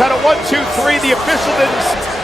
At a 1, 2, 3, the official didn't.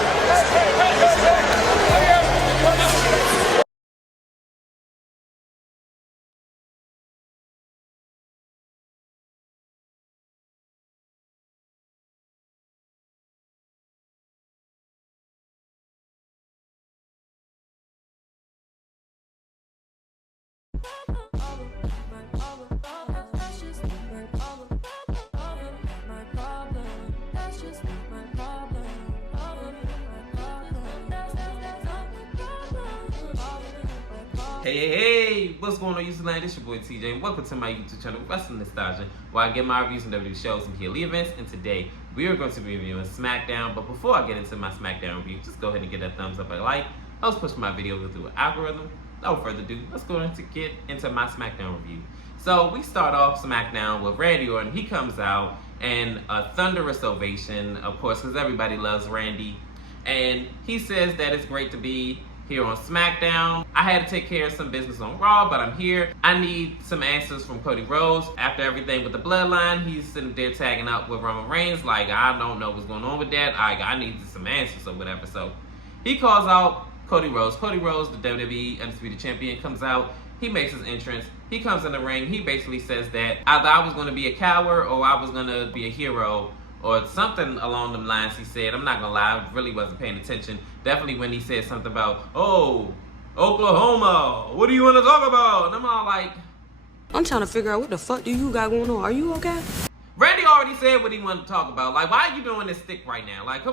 Hey, what's going on, YouTube land? It's your boy TJ, and welcome to my YouTube channel, Wrestling Nostalgia, where I get my reviews on WWE shows and PLE events. And today, we are going to be reviewing SmackDown. But before I get into my SmackDown review, just go ahead and get that thumbs up and like. Helps push my video through an algorithm. No further ado, let's go ahead and get into my SmackDown review. So we start off SmackDown with Randy Orton. He comes out and a thunderous ovation, of course, because everybody loves Randy. And he says that it's great to be here on SmackDown. I had to take care of some business on Raw, but I'm here. I need some answers from Cody Rhodes. After everything with the bloodline, he's sitting there tagging up with Roman Reigns. Like, I don't know what's going on with that. I need some answers or whatever. So he calls out Cody Rhodes. Cody Rhodes, the WWE Undisputed Champion, comes out. He makes his entrance. He comes in the ring. He basically says that either I was going to be a coward or I was going to be a hero, or something along them lines. He said, I'm not gonna lie, I really wasn't paying attention. Definitely when he said something about, oh, Oklahoma, what do you want to talk about? And I'm all like, I'm trying to figure out what the fuck do you got going on. Are you okay? Randy already said what he wanted to talk about. Like, why are you doing this stick right now? Like,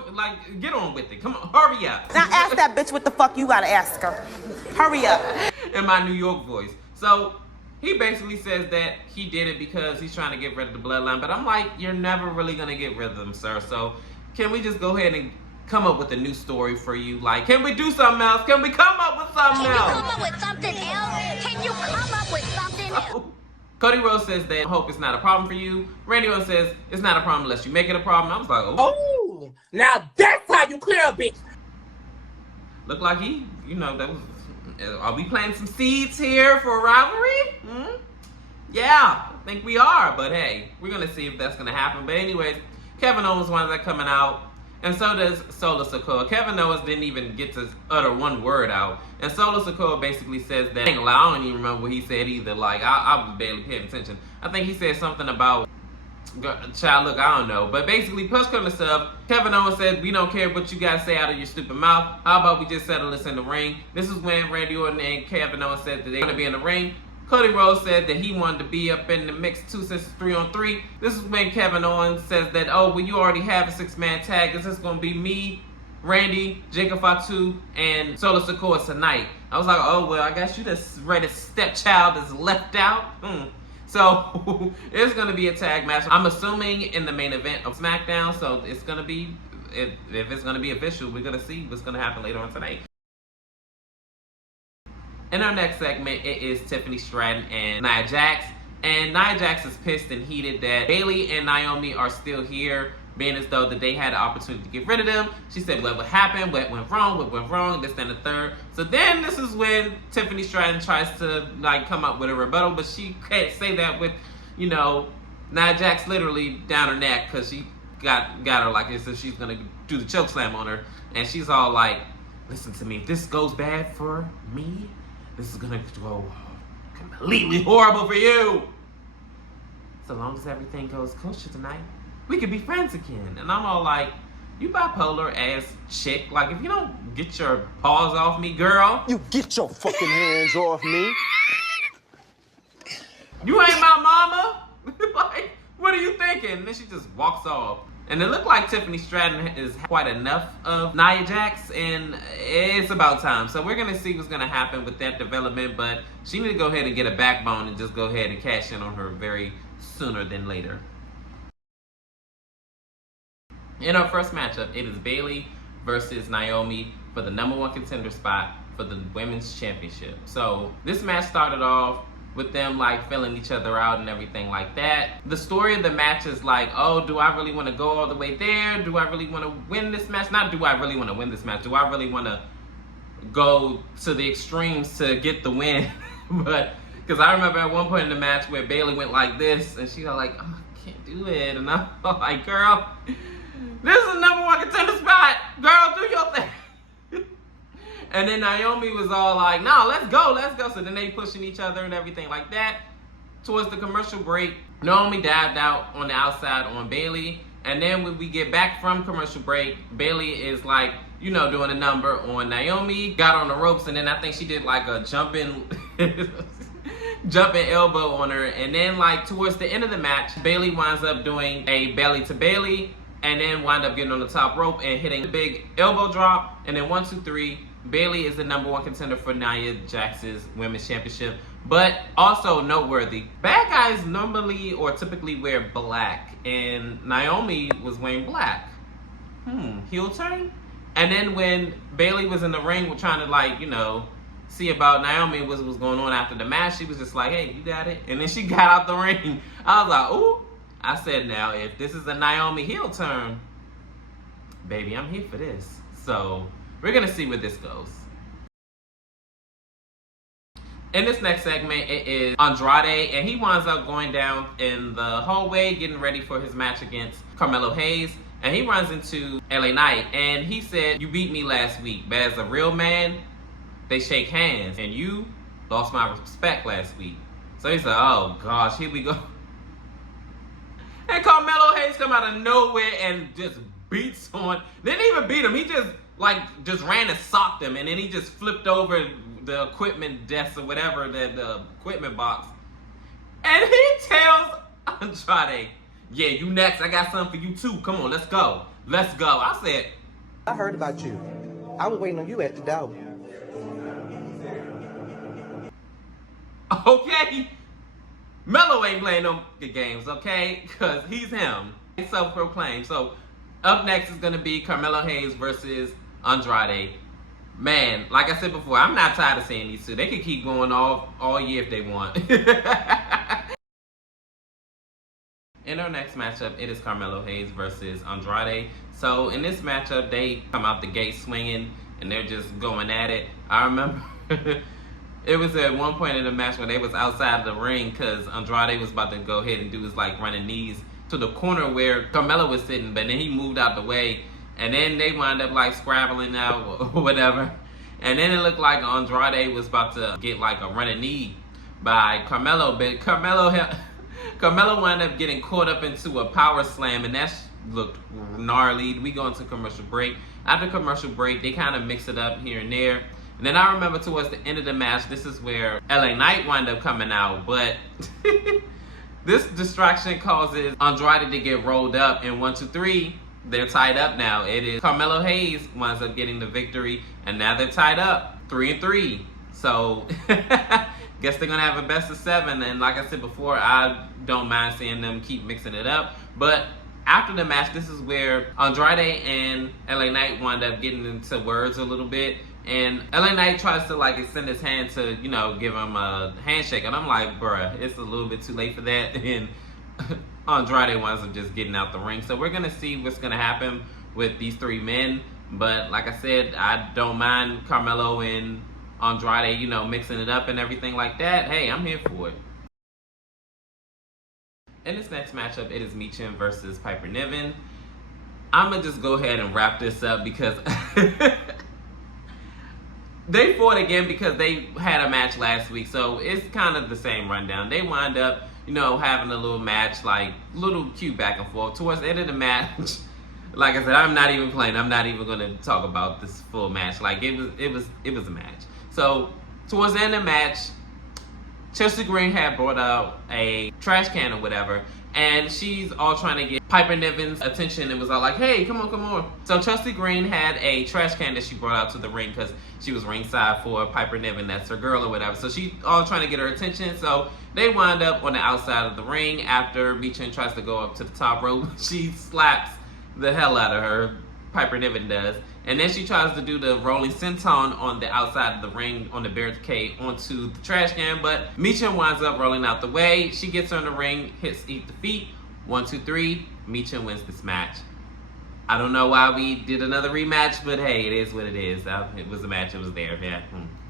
get on with it. Come on, hurry up. Now ask that bitch what the fuck you gotta ask her. Hurry up. In my New York voice. So he basically says that he did it because he's trying to get rid of the bloodline. But I'm like, you're never really going to get rid of them, sir. So can we just go ahead and come up with a new story for you? Like, can we do something else? Can we come up with something else? Can you come up with something else? Can you come up with something else? Cody Rhodes says that, I hope it's not a problem for you. Randy Orton says, it's not a problem unless you make it a problem. I was like, oh, now that's how you clear a bitch. Look like he, that was... Are we planting some seeds here for a rivalry? Yeah, I think we are. But hey, we're going to see if that's going to happen. But anyways, Kevin Owens winds up coming out. And so does Solo Sikoa. Kevin Owens didn't even get to utter one word out. And Solo Sikoa basically says that, I don't even remember what he said either. Like, I was barely paying attention. I think he said something about, child, look, I don't know. But basically, push come to shove, Kevin Owens said, we don't care what you guys say out of your stupid mouth. How about we just settle this in the ring? This is when Randy Orton and Kevin Owens said that they're going to be in the ring. Cody Rhodes said that he wanted to be up in the mix too, since it's 3-on-3. This is when Kevin Owens says that, oh, well, you already have a 6-man tag. This is going to be me, Randy, Jacob Fatu, and Solo Sikoa tonight. I was like, oh, well, I guess you the greatest stepchild is left out. So it's going to be a tag match. I'm assuming in the main event of SmackDown. So it's going to be, if it's going to be official, we're going to see what's going to happen later on tonight. In our next segment, it is Tiffany Stratton and Nia Jax. And Nia Jax is pissed and heated that Bayley and Naomi are still here, being as though that they had the opportunity to get rid of them. She said, what happened? What went wrong? This, and the third. So then this is when Tiffany Stratton tries to come up with a rebuttal, but she can't say that with, Nia Jax literally down her neck, because she got her like this, so she's going to do the choke slam on her. And she's all like, listen to me, if this goes bad for me, this is going to go completely horrible for you. So long as everything goes kosher tonight, we could be friends again. And I'm all like, you bipolar ass chick. Like, if you don't get your paws off me, girl. You get your fucking hands off me. You ain't my mama. Like, what are you thinking? And then she just walks off. And it looked like Tiffany Stratton is quite enough of Nia Jax, and it's about time. So we're going to see what's going to happen with that development, but she need to go ahead and get a backbone and just go ahead and cash in on her very sooner than later. In our first matchup, it is Bayley versus Naomi for the #1 contender spot for the Women's Championship. So this match started off with them filling each other out and everything like that. The story of the match is like, oh, do I really want to go all the way there? Do I really want to win this match? Not do I really want to win this match. Do I really want to go to the extremes to get the win? But because I remember at one point in the match where Bayley went like this and she was like, oh, I can't do it. And I'm like, girl, This is the #1 contender spot. Girl, do your thing. And then Naomi was all like, no, let's go. So then they pushing each other and everything like that. Towards the commercial break, Naomi dived out on the outside on Bayley. And then when we get back from commercial break, Bayley is like, you know, doing a number on Naomi. Got on the ropes, and then I think she did like a jumping elbow on her. And then like towards the end of the match, Bayley winds up doing a belly to Bayley. And then wind up getting on the top rope and hitting a big elbow drop. And then 1, 2, 3, Bayley is the #1 contender for Nia Jax's Women's Championship. But also noteworthy, bad guys normally or typically wear black. And Naomi was wearing black. Heel turn? And then when Bayley was in the ring trying to like, you know, see about Naomi what was going on after the match, she was just like, hey, you got it? And then she got out the ring. I was like, ooh. I said, now, if this is a Naomi heel turn, baby, I'm here for this. So, we're going to see where this goes. In this next segment, it is Andrade, and he winds up going down in the hallway, getting ready for his match against Carmelo Hayes. And he runs into LA Knight, and he said, you beat me last week, but as a real man, they shake hands. And you lost my respect last week. So he said, oh, gosh, here we go. And Carmelo Hayes come out of nowhere and just beats on. Didn't even beat him. He just ran and socked him. And then he just flipped over the equipment desk or whatever, the equipment box. And he tells Andrade, yeah, you next. I got something for you too. Come on, let's go. Let's go. I said, I heard about you. I was waiting on you at the door. okay. Melo ain't playing no good games, okay? Because he's him. He's self-proclaimed. So, up next is going to be Carmelo Hayes versus Andrade. Man, like I said before, I'm not tired of seeing these two. They could keep going all year if they want. In our next matchup, it is Carmelo Hayes versus Andrade. So, in this matchup, they come out the gate swinging, and they're just going at it. I remember... It was at one point in the match when they was outside of the ring because Andrade was about to go ahead and do his like running knees to the corner where Carmelo was sitting, but then he moved out the way, and then they wound up like scrabbling out or whatever, and then it looked like Andrade was about to get like a running knee by Carmelo, but Carmelo wound up getting caught up into a power slam, and that looked gnarly. We go into commercial break. After commercial break, they kind of mix it up here and there. And then I remember towards the end of the match, this is where LA Knight wound up coming out. But this distraction causes Andrade to get rolled up. And 1, 2, 3, they're tied up now. It is Carmelo Hayes winds up getting the victory. And now they're tied up 3-3. So guess they're going to have a best of 7. And like I said before, I don't mind seeing them keep mixing it up. But after the match, this is where Andrade and LA Knight wind up getting into words a little bit. And LA Knight tries to like extend his hand to, you know, give him a handshake. And I'm like, bruh, it's a little bit too late for that. And Andrade winds up just getting out the ring. So we're going to see what's going to happen with these 3 men. But like I said, I don't mind Carmelo and Andrade, you know, mixing it up and everything like that. Hey, I'm here for it. In this next matchup, it is Michin versus Piper Niven. I'm going to just go ahead and wrap this up because... They fought again because they had a match last week, so it's kind of the same rundown. They wind up, you know, having a little match, like little cute back and forth. Towards the end of the match, like I said, I'm not even playing. I'm not even going to talk about this full match. Like it was a match. So towards the end of the match, Chelsea Green had brought out a trash can or whatever, and she's all trying to get Piper Niven's attention and was all like, hey, come on. So Chelsea Green had a trash can that she brought out to the ring because she was ringside for Piper Niven, that's her girl or whatever. So she all trying to get her attention. So they wind up on the outside of the ring. After Michin tries to go up to the top rope, she slaps the hell out of her, Piper Niven does. And then she tries to do the rolling senton on the outside of the ring on the barricade onto the trash can, but Michin winds up rolling out the way. She gets her in the ring, hits eat the feet. 1, 2, 3. Michin wins this match. I don't know why we did another rematch, but hey, it is what it is. It was a match. It was there. Yeah.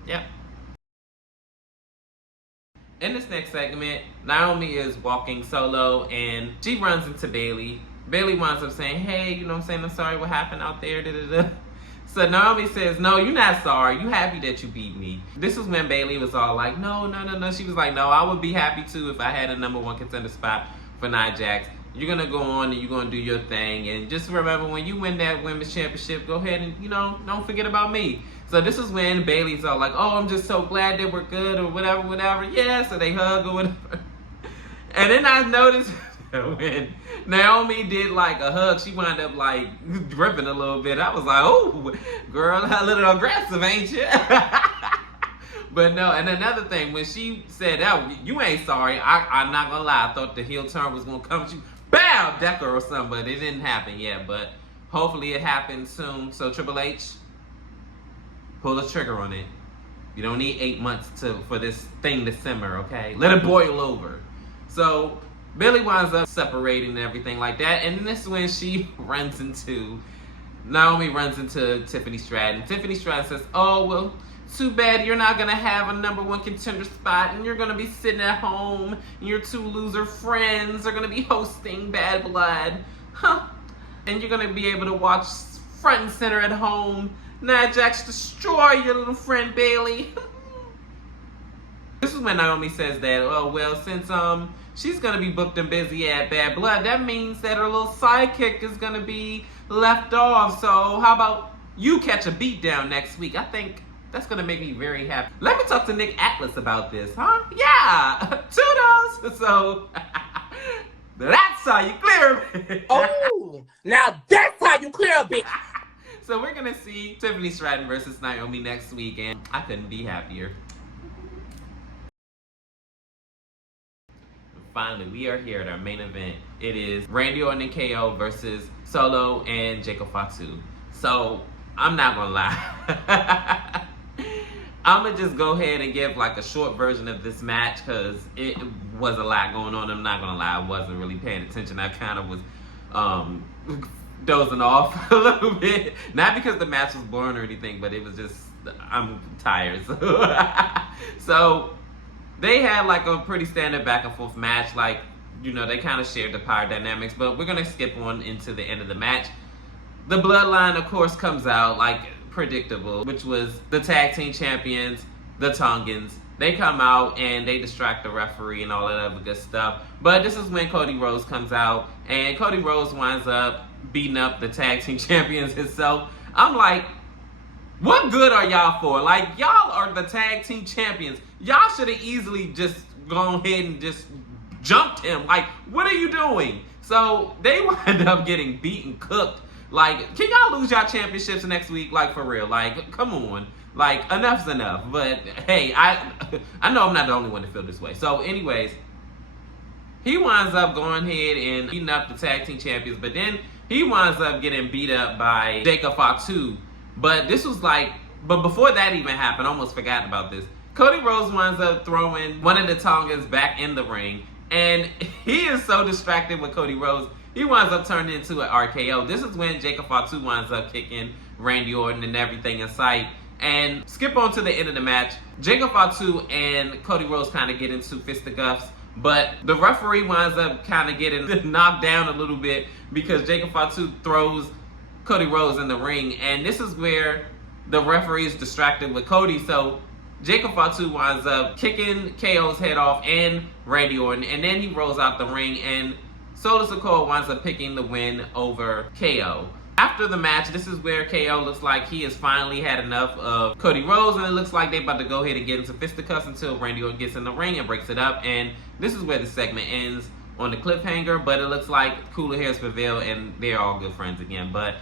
Yep. In this next segment, Naomi is walking solo and she runs into Bayley. Bailey winds up saying, hey, you know what I'm saying, I'm sorry what happened out there, da-da-da. So Naomi says, no, you're not sorry. You happy that you beat me. This was when Bailey was all like, no. She was like, no, I would be happy too if I had a #1 contender spot for Nia Jax. You're going to go on and you're going to do your thing. And just remember, when you win that women's championship, go ahead and, don't forget about me. So this is when Bailey's all like, oh, I'm just so glad that we're good or whatever. Yeah, so they hug or whatever. And then I noticed when Naomi did like a hug, she wound up like dripping a little bit. I was like, oh, girl, a little aggressive, ain't you? But no, and another thing, when she said, oh, you ain't sorry, I'm not gonna lie, I thought the heel turn was gonna come to you, bow, Decker or something, but it didn't happen yet, but hopefully it happens soon. So Triple H, pull the trigger on it. You don't need 8 months for this thing to simmer, okay? Let it boil over. So Billy winds up separating and everything like that, and this is when Naomi runs into Tiffany Stratton. Tiffany Stratton says, oh, well, too bad you're not going to have a #1 contender spot, and you're going to be sitting at home, and your 2 loser friends are going to be hosting Bad Blood. Huh. And you're going to be able to watch front and center at home Nia Jax destroy your little friend Bailey. This is when Naomi says that, oh, well, since she's going to be booked and busy at Bad Blood, that means that her little sidekick is going to be left off. So how about you catch a beat down next week? I think that's going to make me very happy. Let me talk to Nick Atlas about this, huh? Yeah, toodles. So that's how you clear it. Oh, now that's how you clear a bitch. So we're going to see Tiffany Stratton versus Naomi next week, and I couldn't be happier. Finally, we are here at our main event. It is Randy Orton and KO versus Solo and Jacob Fatu. So, I'm not gonna lie. I'm gonna just go ahead and give like a short version of this match because it was a lot going on. I'm not gonna lie, I wasn't really paying attention. I kind of was dozing off a little bit. Not because the match was boring or anything, but it was just, I'm tired. So they had like a pretty standard back and forth match. Like, they kind of shared the power dynamics, but we're going to skip on into the end of the match. The Bloodline, of course, comes out like predictable, which was the tag team champions, the Tongans. They come out and they distract the referee and all that other good stuff. But this is when Cody Rhodes comes out, and Cody Rhodes winds up beating up the tag team champions himself. I'm like, what good are y'all for? Like, y'all are the tag team champions. Y'all should have easily just gone ahead and just jumped him. Like, what are you doing? So they wind up getting beat and cooked. Like, can y'all lose y'all championships next week? Like, for real. Like, come on. Like, enough's enough. But, hey, I know I'm not the only one to feel this way. So, anyways, he winds up going ahead and beating up the tag team champions. But then he winds up getting beat up by Jacob Fatu. But this was like, but before that even happened, I almost forgot about this. Cody Rhodes winds up throwing one of the Tongans back in the ring. And he is so distracted with Cody Rhodes, he winds up turning into an RKO. This is when Jacob Fatu winds up kicking Randy Orton and everything in sight. And skip on to the end of the match. Jacob Fatu and Cody Rhodes kind of get into fisticuffs. But the referee winds up kind of getting knocked down a little bit because Jacob Fatu throws Cody Rhodes in the ring. And this is where the referee is distracted with Cody. So Jacob Fatu winds up kicking KO's head off and Randy Orton. And then he rolls out the ring, and Solo Sikoa winds up picking the win over KO. After the match, this is where KO looks like he has finally had enough of Cody Rhodes, and it looks like they're about to go ahead and get into fisticuffs until Randy Orton gets in the ring and breaks it up. And this is where the segment ends on the cliffhanger, but it looks like cooler hairs prevail and they're all good friends again. But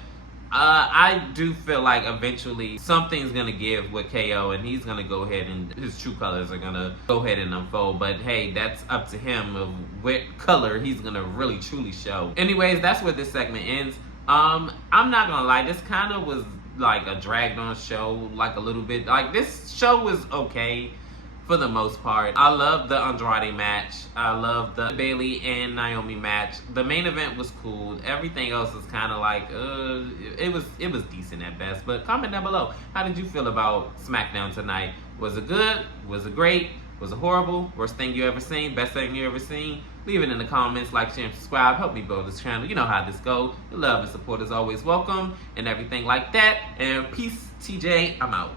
I do feel like eventually something's going to give with KO, and he's going to go ahead and his true colors are going to go ahead and unfold. But hey, that's up to him of what color he's going to really truly show. Anyways, that's where this segment ends. I'm not going to lie, this kind of was like a dragged on show, like a little bit. Like, this show was okay for the most part. I love the Andrade match. I love the Bailey and Naomi match. The main event was cool. Everything else was kind of like, it was decent at best. But comment down below, how did you feel about SmackDown tonight? Was it good? Was it great? Was it horrible? Worst thing you ever seen? Best thing you ever seen? Leave it in the comments, like, share, and subscribe. Help me build this channel. You know how this goes. The love and support is always welcome and everything like that. And peace, TJ. I'm out.